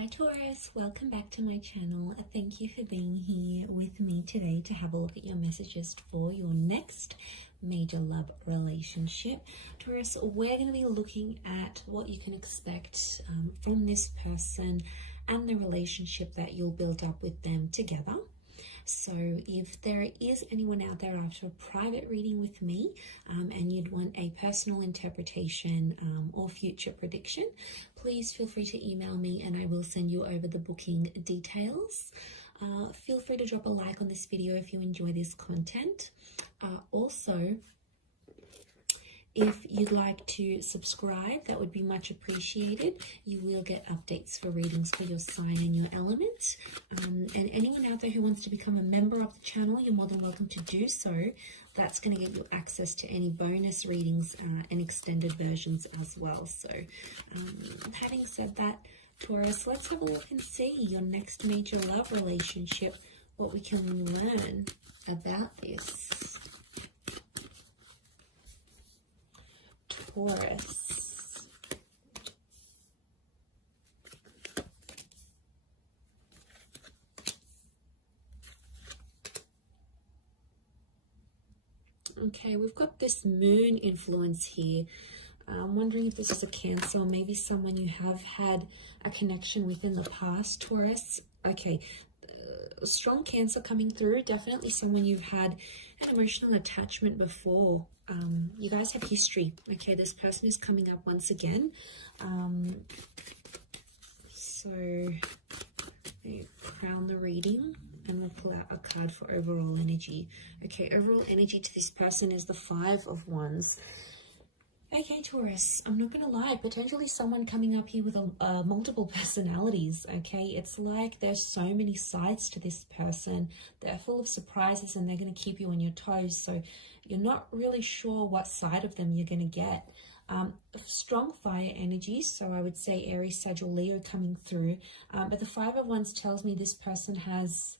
Hi Taurus, welcome back to my channel. Thank you for being here with me today to have a look at your messages for your next major love relationship. Taurus, we're going to be looking at what you can expect from this person and the relationship that you'll build up with them together. So if there is anyone out there after a private reading with me and you'd want a personal interpretation or future prediction, please feel free to email me and I will send you over the booking details. Feel free to drop a like on this video if you enjoy this content. Also, if you'd like to subscribe, that would be much appreciated. You will get updates for readings for your sign and your element. And anyone out there who wants to become a member of the channel, you're more than welcome to do so. That's going to get you access to any bonus readings and extended versions as well. So having said that, Taurus, let's have a look and see your next major love relationship, what we can learn about this. Taurus. Okay, we've got this moon influence here. I'm wondering if this is a Cancer, or maybe someone you have had a connection with in the past, Taurus. Okay, strong Cancer coming through. Definitely someone you've had an emotional attachment before. You guys have history. Okay, this person is coming up once again. So crown the reading and we'll pull out a card for overall energy. Okay, overall energy to this person is the Five of Wands. Okay, Taurus, I'm not going to lie, potentially someone coming up here with multiple personalities, okay? It's like there's so many sides to this person. They're full of surprises and they're going to keep you on your toes. So you're not really sure what side of them you're going to get. Strong fire energy, so I would say Aries, Sag, or Leo coming through. But the Five of Wands tells me this person has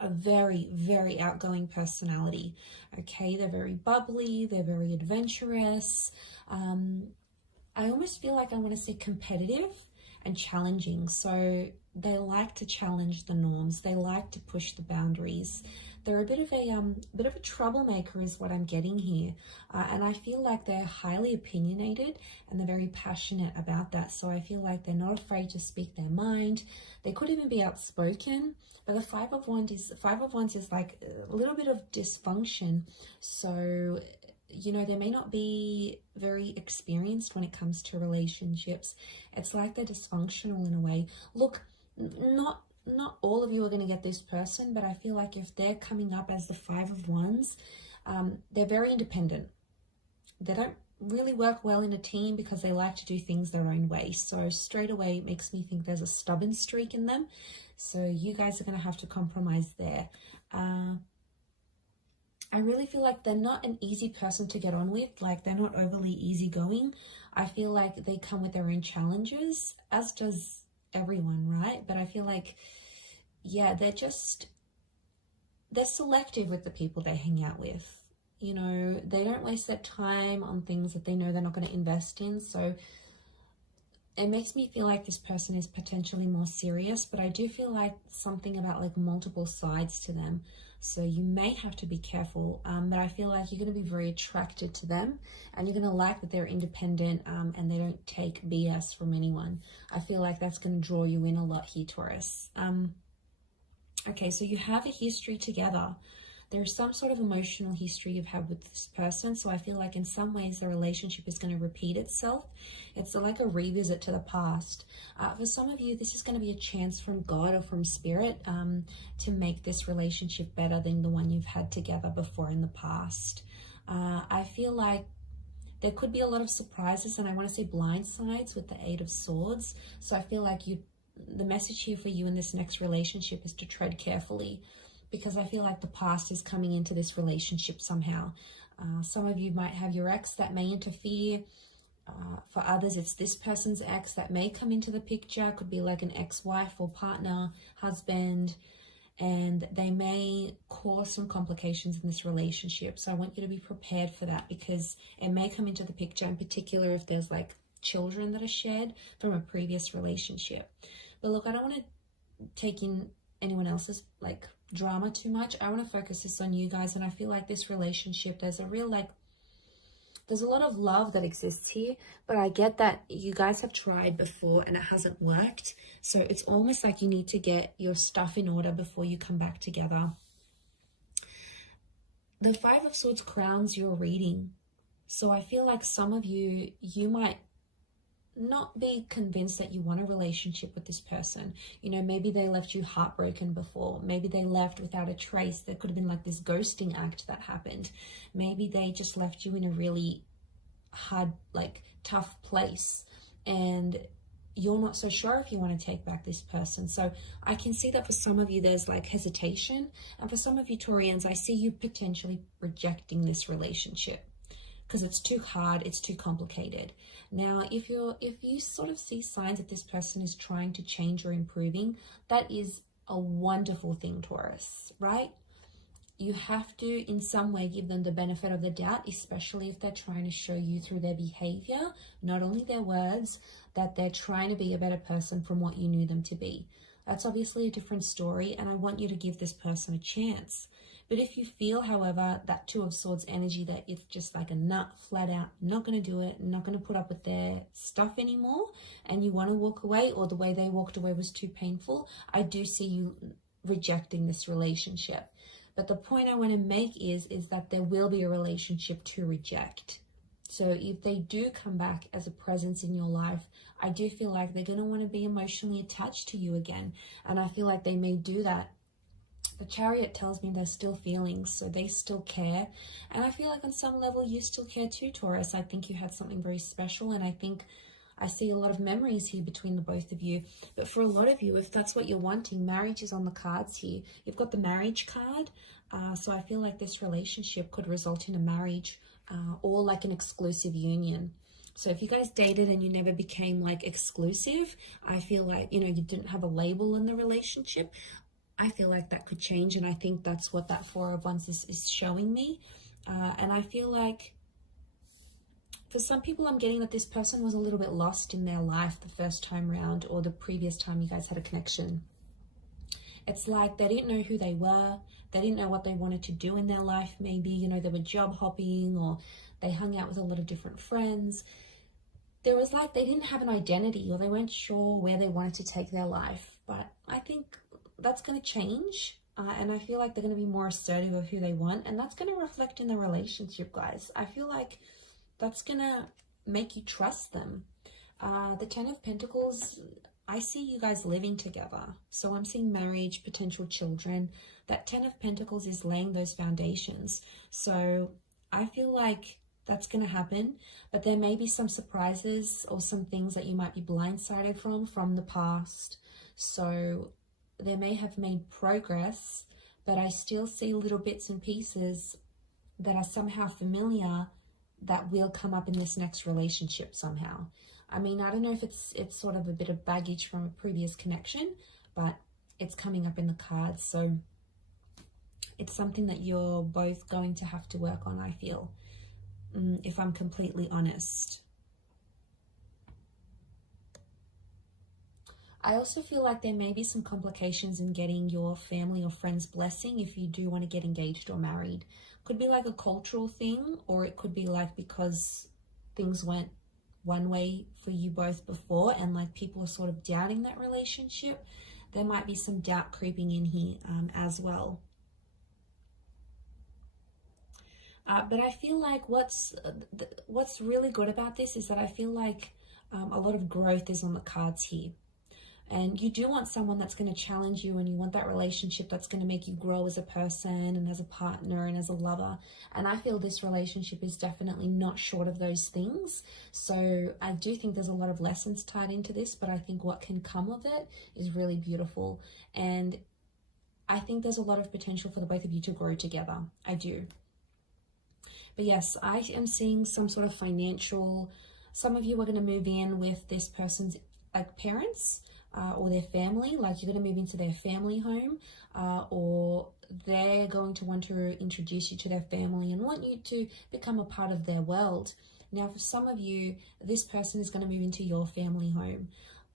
a very, very outgoing personality. Okay, they're very bubbly, they're very adventurous. I almost feel like I want to say competitive and challenging. So they like to challenge the norms. They like to push the boundaries. They're a bit of a troublemaker is what I'm getting here. And I feel like they're highly opinionated and they're very passionate about that. So I feel like they're not afraid to speak their mind. They could even be outspoken. But the Five of Wands is like a little bit of dysfunction. So, you know, they may not be very experienced when it comes to relationships. It's like they're dysfunctional in a way. Look, not all of you are going to get this person, but I feel like if they're coming up as the Five of Wands, they're very independent. They don't really work well in a team because they like to do things their own way. So straight away it makes me think there's a stubborn streak in them. So you guys are going to have to compromise there. I really feel like they're not an easy person to get on with. Like they're not overly easygoing. I feel like they come with their own challenges, as does everyone, right? But I feel like, yeah, they're selective with the people they hang out with. You know, they don't waste their time on things that they know they're not going to invest in. So it makes me feel like this person is potentially more serious, but I do feel like something about like multiple sides to them. So you may have to be careful, but I feel like you're going to be very attracted to them and you're going to like that they're independent and they don't take BS from anyone. I feel like that's going to draw you in a lot here, Taurus. Okay, so you have a history together. There's some sort of emotional history you've had with this person. So I feel like in some ways the relationship is going to repeat itself. It's like a revisit to the past. For some of you, this is going to be a chance from God or from Spirit to make this relationship better than the one you've had together before in the past. I feel like there could be a lot of surprises, and I want to say blind sides with the Eight of Swords. So I feel like the message here for you in this next relationship is to tread carefully, because I feel like the past is coming into this relationship somehow. Some of you might have your ex that may interfere. For others, it's this person's ex that may come into the picture. Could be like an ex-wife or partner, husband, and they may cause some complications in this relationship. So I want you to be prepared for that, because it may come into the picture, in particular if there's like children that are shared from a previous relationship. But look, I don't want to take in anyone else's like drama too much. I want to focus this on you guys, and I feel like this relationship, there's a real like, there's a lot of love that exists here, but I get that you guys have tried before and it hasn't worked. So it's almost like you need to get your stuff in order before you come back together. The Five of Swords crowns your reading. So I feel like some of you, you might not be convinced that you want a relationship with this person. You know, maybe they left you heartbroken before. Maybe they left without a trace. There could have been like this ghosting act that happened. Maybe they just left you in a really hard, like tough place, and you're not so sure if you want to take back this person. So I can see that for some of you there's like hesitation, and for some of you Taurians, I see you potentially rejecting this relationship because it's too hard, it's too complicated. Now, if you sort of see signs that this person is trying to change or improving, that is a wonderful thing, Taurus, right? You have to in some way give them the benefit of the doubt, especially if they're trying to show you through their behavior, not only their words, that they're trying to be a better person from what you knew them to be. That's obviously a different story, and I want you to give this person a chance. But if you feel, however, that Two of Swords energy, that it's just like a nut, flat out, not going to do it, not going to put up with their stuff anymore, and you want to walk away, or the way they walked away was too painful, I do see you rejecting this relationship. But the point I want to make is that there will be a relationship to reject. So if they do come back as a presence in your life, I do feel like they're going to want to be emotionally attached to you again. And I feel like they may do that. The Chariot tells me there's still feelings, so they still care. And I feel like on some level you still care too, Taurus. I think you had something very special, and I think I see a lot of memories here between the both of you. But for a lot of you, if that's what you're wanting, marriage is on the cards here. You've got the marriage card, so I feel like this relationship could result in a marriage or like an exclusive union. So if you guys dated and you never became like exclusive, I feel like, you know, you didn't have a label in the relationship, I feel like that could change, and I think that's what that Four of Wands is showing me. And I feel like for some people, I'm getting that this person was a little bit lost in their life the first time round, or the previous time you guys had a connection. It's like they didn't know who they were. They didn't know what they wanted to do in their life. Maybe, you know, they were job hopping, or they hung out with a lot of different friends. There was like, they didn't have an identity, or they weren't sure where they wanted to take their life. But I think that's going to change, and I feel like they're going to be more assertive of who they want, and that's going to reflect in the relationship, guys. I feel like that's going to make you trust them. The Ten of Pentacles, I see you guys living together, so I'm seeing marriage, potential children. That Ten of Pentacles is laying those foundations, so I feel like that's going to happen, but there may be some surprises or some things that you might be blindsided from the past. So they may have made progress, but I still see little bits and pieces that are somehow familiar that will come up in this next relationship somehow. I mean, I don't know if it's sort of a bit of baggage from a previous connection, but it's coming up in the cards. So it's something that you're both going to have to work on, I feel, if I'm completely honest. I also feel like there may be some complications in getting your family or friends' blessing if you do want to get engaged or married. Could be like a cultural thing, or it could be like because things went one way for you both before and like people are sort of doubting that relationship. There might be some doubt creeping in here as well. But I feel like what's really good about this is that I feel like a lot of growth is on the cards here. And you do want someone that's going to challenge you, and you want that relationship that's going to make you grow as a person and as a partner and as a lover. And I feel this relationship is definitely not short of those things. So I do think there's a lot of lessons tied into this, but I think what can come of it is really beautiful. And I think there's a lot of potential for the both of you to grow together. I do. But yes, I am seeing some sort of financial, some of you are going to move in with this person's like parents, or their family, like you're going to move into their family home, or they're going to want to introduce you to their family and want you to become a part of their world. Now, for some of you, this person is going to move into your family home.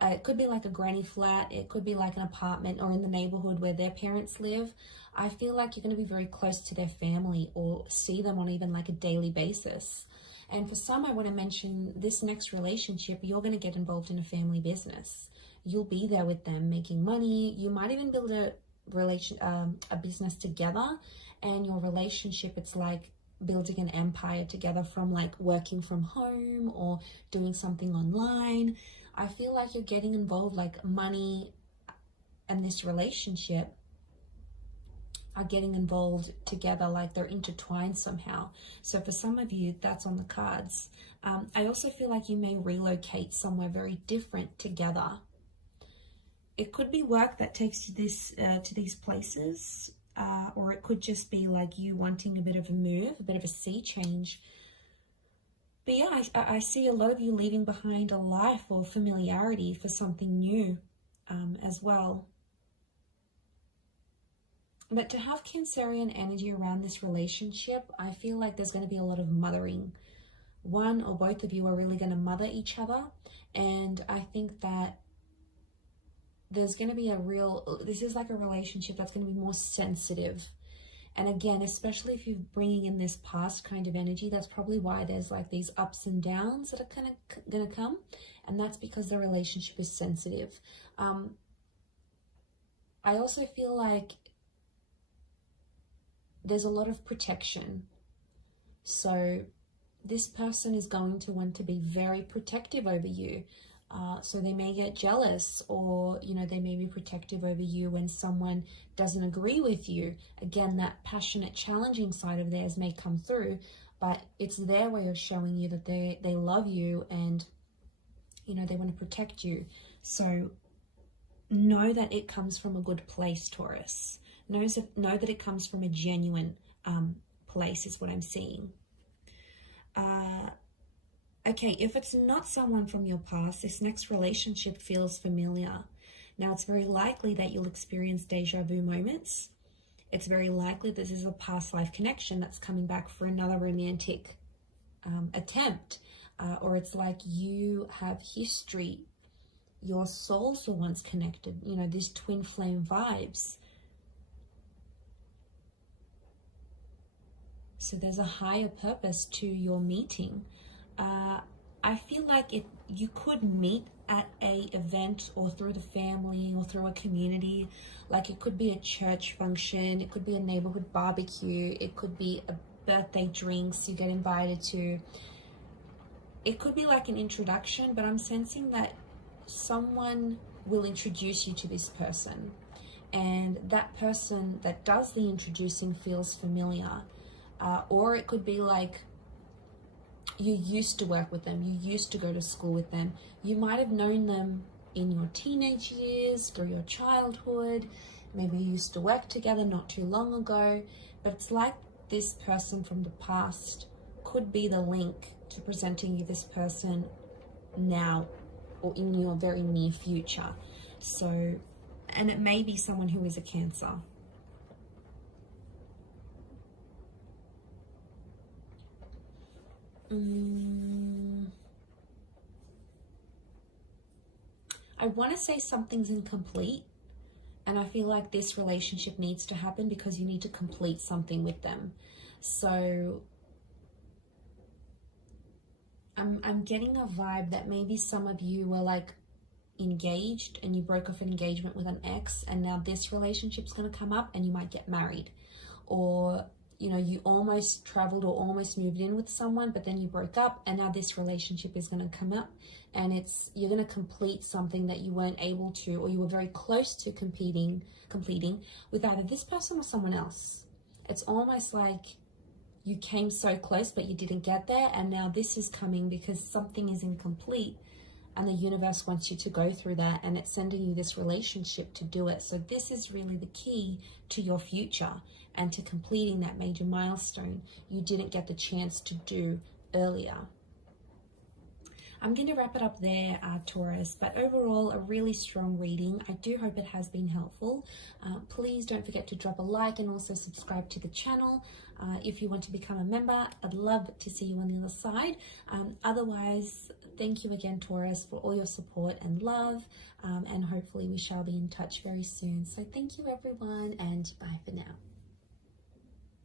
It could be like a granny flat, it could be like an apartment or in the neighborhood where their parents live. I feel like you're going to be very close to their family or see them on even like a daily basis. And for some, I want to mention this next relationship, you're going to get involved in a family business. You'll be there with them making money. You might even build a business together, and your relationship, it's like building an empire together from like working from home or doing something online. I feel like you're getting involved, like money and this relationship are getting involved together, like they're intertwined somehow. So for some of you, that's on the cards. I also feel like you may relocate somewhere very different together. It could be work that takes you to these places, or it could just be like you wanting a bit of a move, a bit of a sea change. But yeah, I see a lot of you leaving behind a life or familiarity for something new as well. But to have Cancerian energy around this relationship, I feel like there's going to be a lot of mothering. One or both of you are really going to mother each other. And I think that there's going to be this is like a relationship that's going to be more sensitive. And again, especially if you're bringing in this past kind of energy, that's probably why there's like these ups and downs that are kind of going to come. And that's because the relationship is sensitive. I also feel like there's a lot of protection. So this person is going to want to be very protective over you. So they may get jealous, or, you know, they may be protective over you when someone doesn't agree with you. Again, that passionate, challenging side of theirs may come through, but it's their way of showing you that they love you and, you know, they want to protect you. So know that it comes from a good place, Taurus. Know that it comes from a genuine place is what I'm seeing. Okay, if it's not someone from your past, this next relationship feels familiar. Now, it's very likely that you'll experience deja vu moments. It's very likely this is a past life connection that's coming back for another romantic attempt. Or it's like you have history. Your souls were once connected. You know, these twin flame vibes. So there's a higher purpose to your meeting. I feel like you could meet at a event or through the family or through a community. Like it could be a church function, it could be a neighborhood barbecue, it could be a birthday drinks you get invited to. It could be like an introduction, but I'm sensing that someone will introduce you to this person, and that person that does the introducing feels familiar. Or it could be like you used to work with them, you used to go to school with them, you might have known them in your teenage years, through your childhood, maybe you used to work together not too long ago, but it's like this person from the past could be the link to presenting you this person now or in your very near future. So, and it may be someone who is a Cancer. I want to say something's incomplete, and I feel like this relationship needs to happen because you need to complete something with them. So I'm getting a vibe that maybe some of you were like engaged and you broke off an engagement with an ex, and now this relationship's going to come up and you might get married. Or, you know, you almost traveled or almost moved in with someone, but then you broke up, and now this relationship is going to come up, and you're going to complete something that you weren't able to, or you were very close to completing with either this person or someone else. It's almost like you came so close, but you didn't get there, and now this is coming because something is incomplete, and the universe wants you to go through that, and it's sending you this relationship to do it. So this is really the key to your future and to completing that major milestone you didn't get the chance to do earlier. I'm going to wrap it up there, Taurus, but overall a really strong reading. I do hope it has been helpful. Please don't forget to drop a like and also subscribe to the channel. If you want to become a member, I'd love to see you on the other side. Otherwise, thank you again, Taurus, for all your support and love, and hopefully we shall be in touch very soon. So thank you everyone, and bye for now.